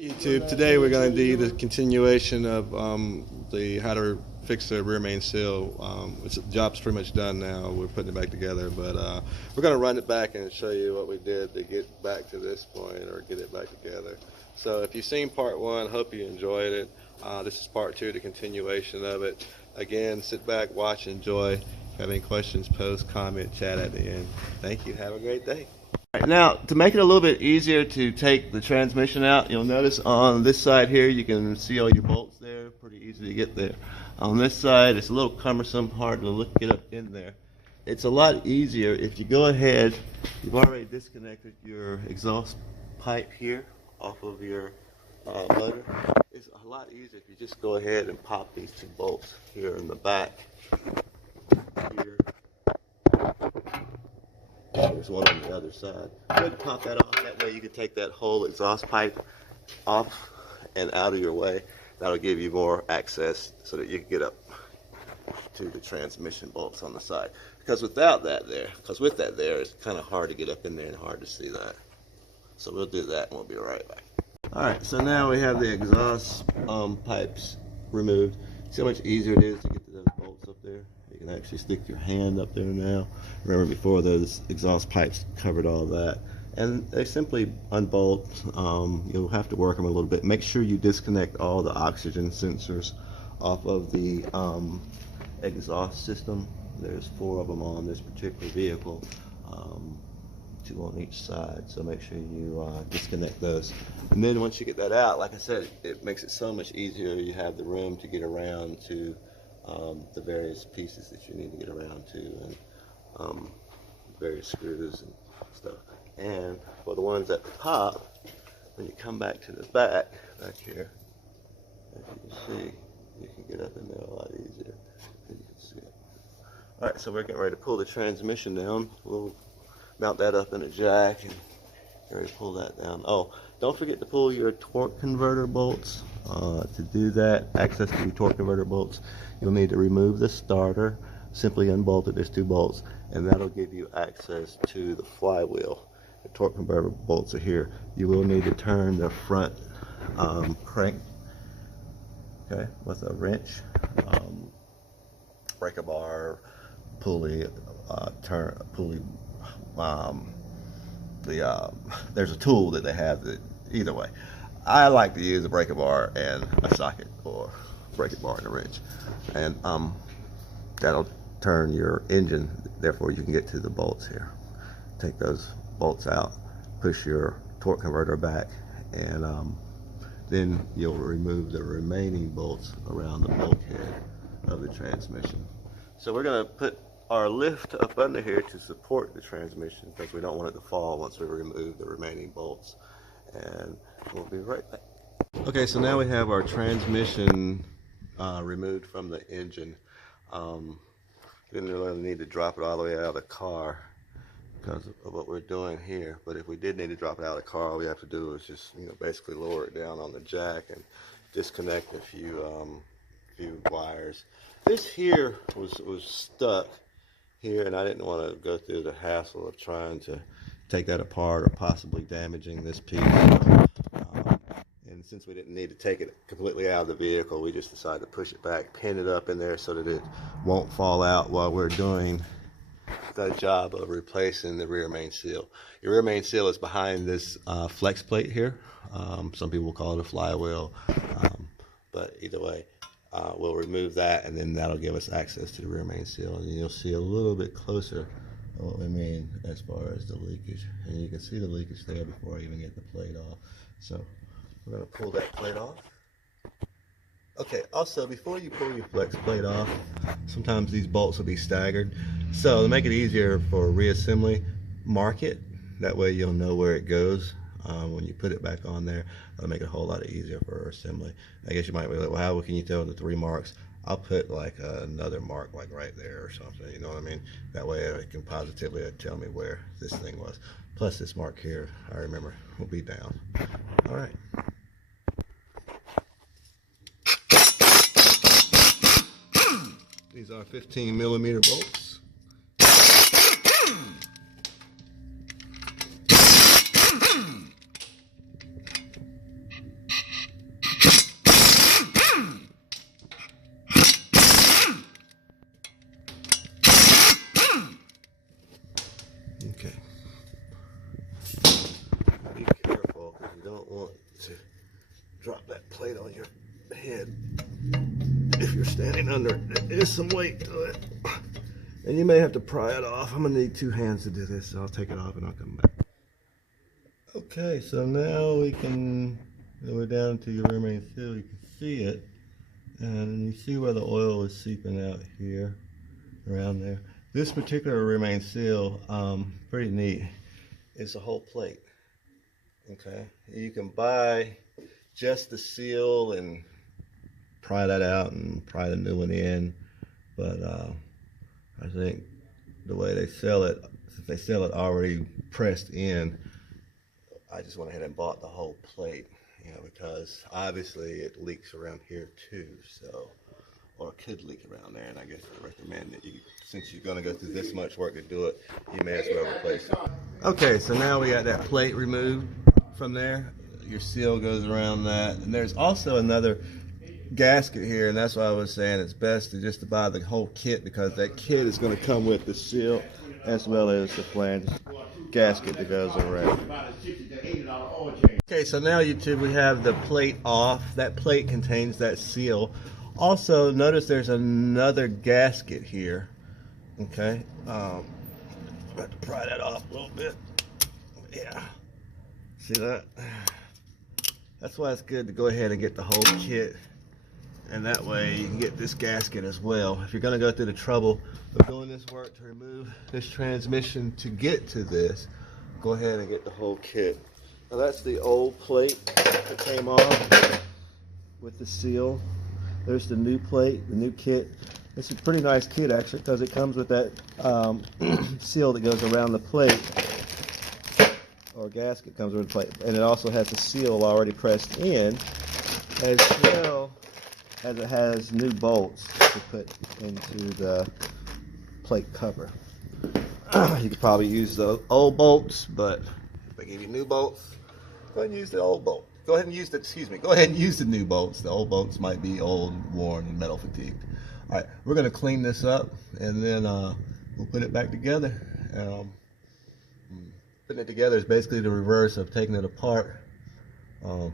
YouTube. Today we're going to do the continuation of the how to fix the rear main seal. The job's pretty much done now. We're putting it back together, but we're going to run it back and show you what we did to get back to this point or get it back together. So if you've seen part one, hope you enjoyed it. This is part two, the continuation of it. Again, sit back, watch, enjoy. If you have any questions, post, comment, chat at the end. Thank you. Have a great day. Right, now, to make it a little bit easier to take the transmission out, you'll notice on this side here you can see all your bolts there. Pretty easy to get there. On this side, it's a little cumbersome, hard to get up in there. It's a lot easier if you go ahead. You've already disconnected your exhaust pipe here off of your motor. It's a lot easier if you just go ahead and pop these two bolts here in the back. Here. There's one on the other side. Go ahead and pop that off. That way you can take that whole exhaust pipe off and out of your way. That'll give you more access so that you can get up to the transmission bolts on the side. Because with that there, it's kind of hard to get up in there and hard to see that. So we'll do that and we'll be right back. Alright, so now we have the exhaust pipes removed. See how much easier it is to get to those bolts up there? You can actually stick your hand up there now. Remember before, those exhaust pipes covered all that. And they simply unbolt. You'll have to work them a little bit. Make sure you disconnect all the oxygen sensors off of the exhaust system. There's 4 of them on this particular vehicle, 2 on each side. So make sure you disconnect those. And then once you get that out, like I said, it makes it so much easier. You have the room to get around to the various pieces that you need to get around to, and various screws and stuff. And for the ones at the top, when you come back to the back here, as you can see, you can get up in there a lot easier. You can see it. All right, so we're getting ready to pull the transmission down. We'll mount that up in a jack and ready to pull that down. Oh, don't forget to pull your torque converter bolts. To do that, access to your torque converter bolts, you'll need to remove the starter, simply unbolt it. There's 2 bolts, and that'll give you access to the flywheel. The torque converter bolts are here. You will need to turn the front crank, okay, with a wrench, breaker bar, pulley, there's a tool that they have that, either way. I like to use a breaker bar and a socket, or breaker bar and a wrench, and that'll turn your engine. Therefore, you can get to the bolts here. Take those bolts out, push your torque converter back, and then you'll remove the remaining bolts around the bulkhead of the transmission. So we're going to put our lift up under here to support the transmission, because we don't want it to fall once we remove the remaining bolts. And we'll be right back. Okay, so now we have our transmission removed from the engine. Didn't really need to drop it all the way out of the car because of what we're doing here. But if we did need to drop it out of the car, all we have to do is just, basically lower it down on the jack and disconnect a few wires. This here was stuck here, and I didn't want to go through the hassle of trying to take that apart or possibly damaging this piece. And since we didn't need to take it completely out of the vehicle, we just decided to push it back, pin it up in there so that it won't fall out while we're doing the job of replacing the rear main seal. Your rear main seal is behind this flex plate here. Some people call it a flywheel, but either way, we'll remove that, and then that'll give us access to the rear main seal, and you'll see a little bit closer what we mean as far as the leakage. And you can see the leakage there before I even get the plate off. So we're going to pull that plate off. Okay, also before you pull your flex plate off, sometimes these bolts will be staggered. So to make it easier for reassembly, mark it. That way you'll know where it goes when you put it back on there. That'll make it a whole lot easier for assembly. I guess you might be like, well, how can you tell the 3 marks? I'll put like another mark like right there or something, you know what I mean? That way it can positively tell me where this thing was. Plus this mark here, I remember, will be down. All right. These are 15mm bolts. to drop that plate on your head. If you're standing under it, there is some weight to it. And you may have to pry it off. I'm gonna need 2 hands to do this, so I'll take it off and I'll come back. Okay, so now we're down to your rear main seal. You can see it, and you see where the oil is seeping out here, around there. This particular rear main seal, pretty neat. It's a whole plate. Okay, you can buy just the seal and pry that out and pry the new one in, but I think the way they sell it, since they sell it already pressed in, I just went ahead and bought the whole plate, you know, because obviously it leaks around here too, so, or it could leak around there, and I guess I recommend that you, since you're going to go through this much work to do it, you may as well replace it. Okay, so now we got that plate removed from there. Your seal goes around that, and there's also another gasket here, and that's why I was saying it's best to just buy the whole kit, because that kit is going to come with the seal as well as the flange gasket that goes around. Okay, so now YouTube, we have the plate off. That plate contains that seal. Also, notice there's another gasket here. Okay, I have to pry that off a little bit. Yeah, see that? That's why it's good to go ahead and get the whole kit, and that way you can get this gasket as well. If you're going to go through the trouble of doing this work to remove this transmission to get to this, go ahead and get the whole kit. Now that's the old plate that came off with the seal. There's the new plate, the new kit. It's a pretty nice kit actually, because it comes with that seal that goes around the plate, or gasket comes with the plate, and it also has the seal already pressed in, as well as it has new bolts to put into the plate cover. You could probably use the old bolts, but if they give you new bolts, go ahead and use the old bolt. Go ahead and use the new bolts. The old bolts might be old, worn, and metal fatigued. All right, we're going to clean this up, and then we'll put it back together. Putting it together is basically the reverse of taking it apart. It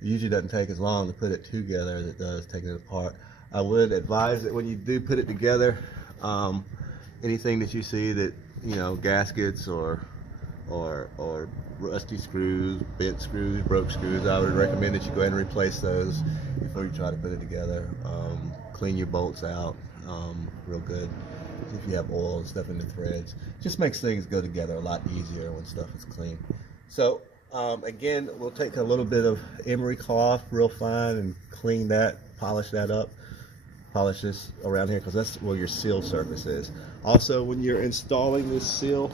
usually doesn't take as long to put it together as it does taking it apart. I would advise that when you do put it together, anything that you see that, you know, gaskets or rusty screws, bent screws, broke screws, I would recommend that you go ahead and replace those before you try to put it together. Clean your bolts out real good. If you have oil and stuff in the threads, just makes things go together a lot easier when stuff is clean. So again, we'll take a little bit of emery cloth real fine and clean that, polish that up, polish this around here, because that's where your seal surface is. Also, when you're installing this seal,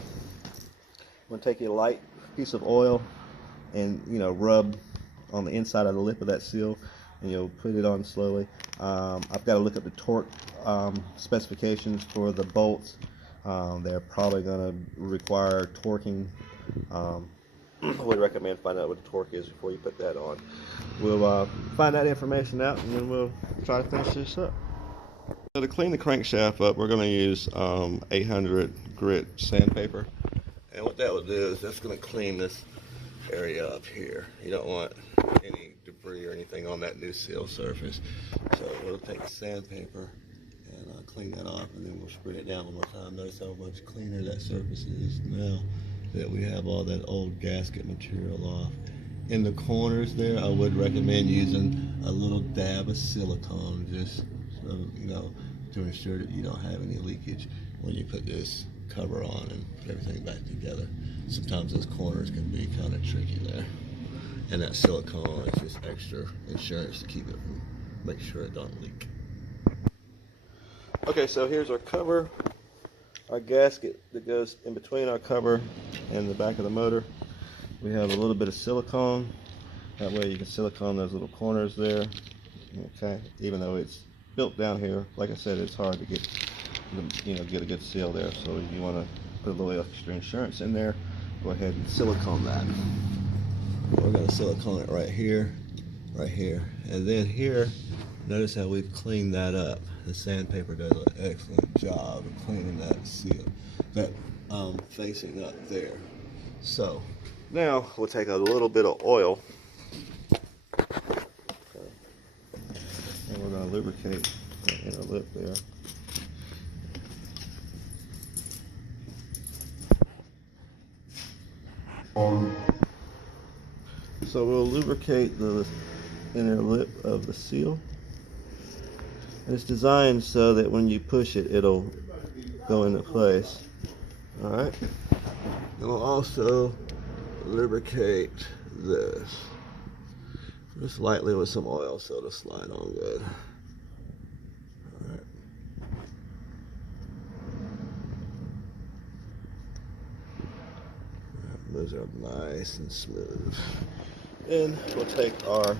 I'm going to take a light piece of oil and, you know, rub on the inside of the lip of that seal, and you'll put it on slowly. I've got to look up the torque specifications for the bolts. They're probably going to require torquing. I would recommend finding out what the torque is before you put that on. We'll find that information out, and then we'll try to finish this up. So to clean the crankshaft up, we're going to use 800 grit sandpaper. And what that will do is that's going to clean this area up here. You don't want any debris or anything on that new seal surface. So we'll take the sandpaper and clean that off, and then we'll spread it down one more time. Notice how much cleaner that surface is now that we have all that old gasket material off. In the corners there, I would recommend using a little dab of silicone, just so, you know, to ensure that you don't have any leakage when you put this cover on and put everything back together. Sometimes those corners can be kind of tricky there, and that silicone is just extra insurance to keep it from, make sure it don't leak. Okay, so here's our cover, our gasket that goes in between our cover and the back of the motor. We have a little bit of silicone. That way you can silicone those little corners there. Okay, even though it's built down here, like I said, it's hard to get, you know, get a good seal there. So if you want to put a little extra insurance in there, go ahead and silicone that. We're going to silicone it right here, and then here. Notice how we've cleaned that up. The sandpaper does an excellent job of cleaning that seal, that facing up there. So now we'll take a little bit of oil lubricate the inner lip there. So we'll lubricate the inner lip of the seal. And it's designed so that when you push it, it'll go into place. Alright. And we'll also lubricate this. Just lightly with some oil so it'll slide on good. Alright. Those are nice and smooth. Then we'll take our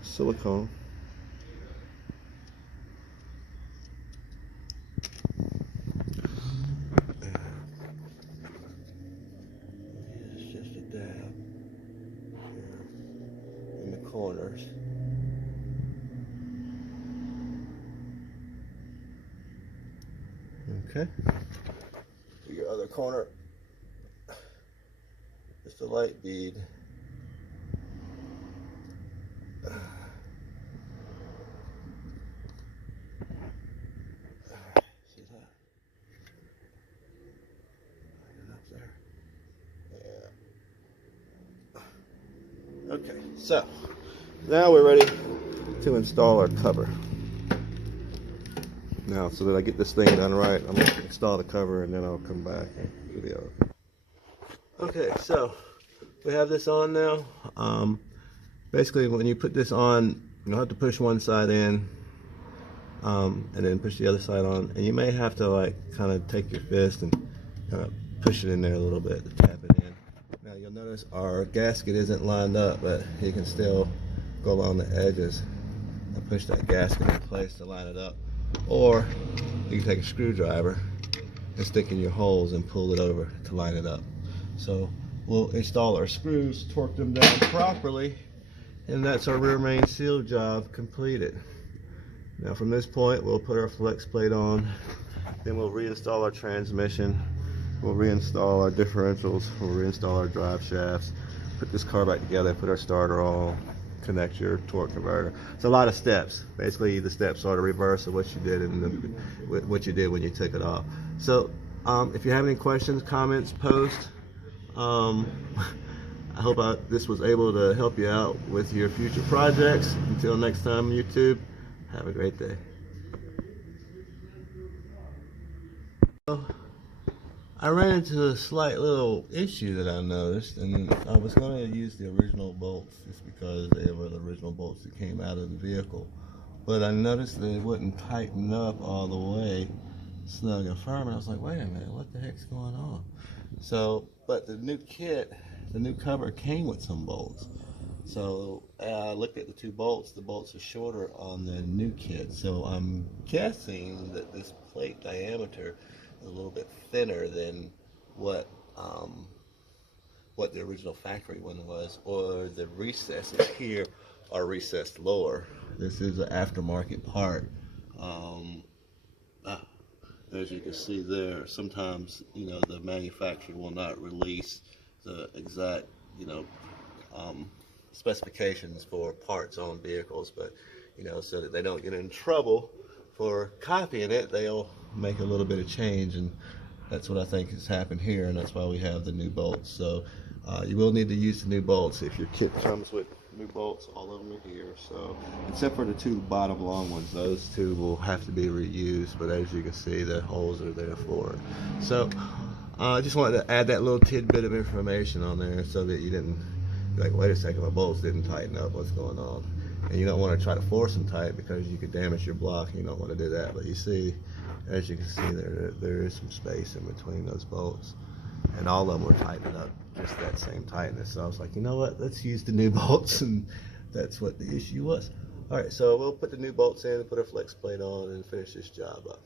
silicone. It's just a dab in the corners. Okay. To your other corner. Just a light bead. See that? Right up there. Yeah. Okay, so now we're ready to install our cover. Now, so that I get this thing done right, I'm going to install the cover and then I'll come back and do the other. Okay, so we have this on now. Basically, when you put this on, you'll have to push one side in and then push the other side on. And you may have to like kind of take your fist and kind of push it in there a little bit to tap it in. Now you'll notice our gasket isn't lined up, but you can still go along the edges and push that gasket in place to line it up. Or you can take a screwdriver and stick in your holes and pull it over to line it up. So we'll install our screws, torque them down properly, and that's our rear main seal job completed. Now from this point, we'll put our flex plate on, then we'll reinstall our transmission, we'll reinstall our differentials, we'll reinstall our drive shafts, put this car back together, put our starter on, connect your torque converter. It's a lot of steps. Basically, the steps are the reverse of what you did what you did when you took it off. So if you have any questions, comments, post. I hope this was able to help you out with your future projects. Until next time, YouTube, have a great day. I ran into a slight little issue that I noticed, and I was going to use the original bolts just because they were the original bolts that came out of the vehicle. But I noticed that it wouldn't tighten up all the way snug and firm, and I was like, wait a minute, what the heck's going on? So, but the new kit, the new cover came with some bolts. So I looked at the two bolts. The bolts are shorter on the new kit. So I'm guessing that this plate diameter is a little bit thinner than what the original factory one was, or the recesses here are recessed lower. This is an aftermarket part. As you can see there, sometimes, you know, the manufacturer will not release the exact, you know, specifications for parts on vehicles, but, you know, so that they don't get in trouble for copying it, they'll make a little bit of change, and that's what I think has happened here, and that's why we have the new bolts. So you will need to use the new bolts if your kit comes with new bolts. All of them are here, so except for the two bottom long ones, those two will have to be reused, but as you can see, the holes are there for it. So I just wanted to add that little tidbit of information on there so that you didn't be like, wait a second, my bolts didn't tighten up, what's going on? And you don't want to try to force them tight because you could damage your block, and you don't want to do that. But you see, as you can see, there is some space in between those bolts, and all of them were tightened up just that same tightness. So I was like, you know what, let's use the new bolts, and that's what the issue was. All right, so we'll put the new bolts in, put our flex plate on, and finish this job up.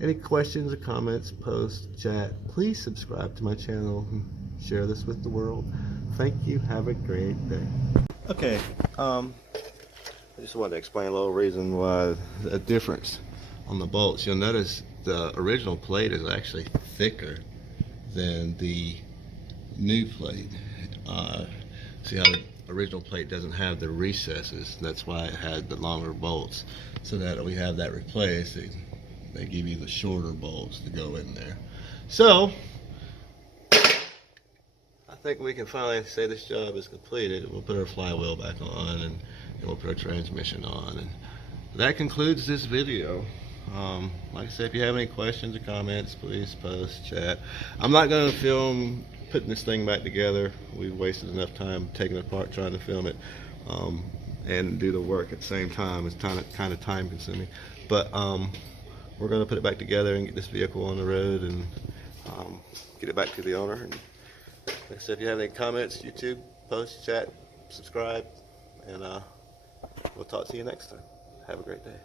Any questions or comments, post, chat, please subscribe to my channel and share this with the world. Thank you. Have a great day. Okay, I just wanted to explain a little reason why the difference on the bolts. You'll notice the original plate is actually thicker than the new plate. See how original plate doesn't have the recesses. That's why it had the longer bolts. So that we have that replaced, they give you the shorter bolts to go in there. So I think we can finally say this job is completed. We'll put our flywheel back on, and we'll put our transmission on, and that concludes this video. Like I said, if you have any questions or comments, please post, chat. I'm not going to film putting this thing back together. We've wasted enough time taking it apart trying to film it, and do the work at the same time. It's kind of time consuming, but we're going to put it back together and get this vehicle on the road, and get it back to the owner. And like I said, if you have any comments, YouTube, post, chat, subscribe, and we'll talk to you next time. Have a great day.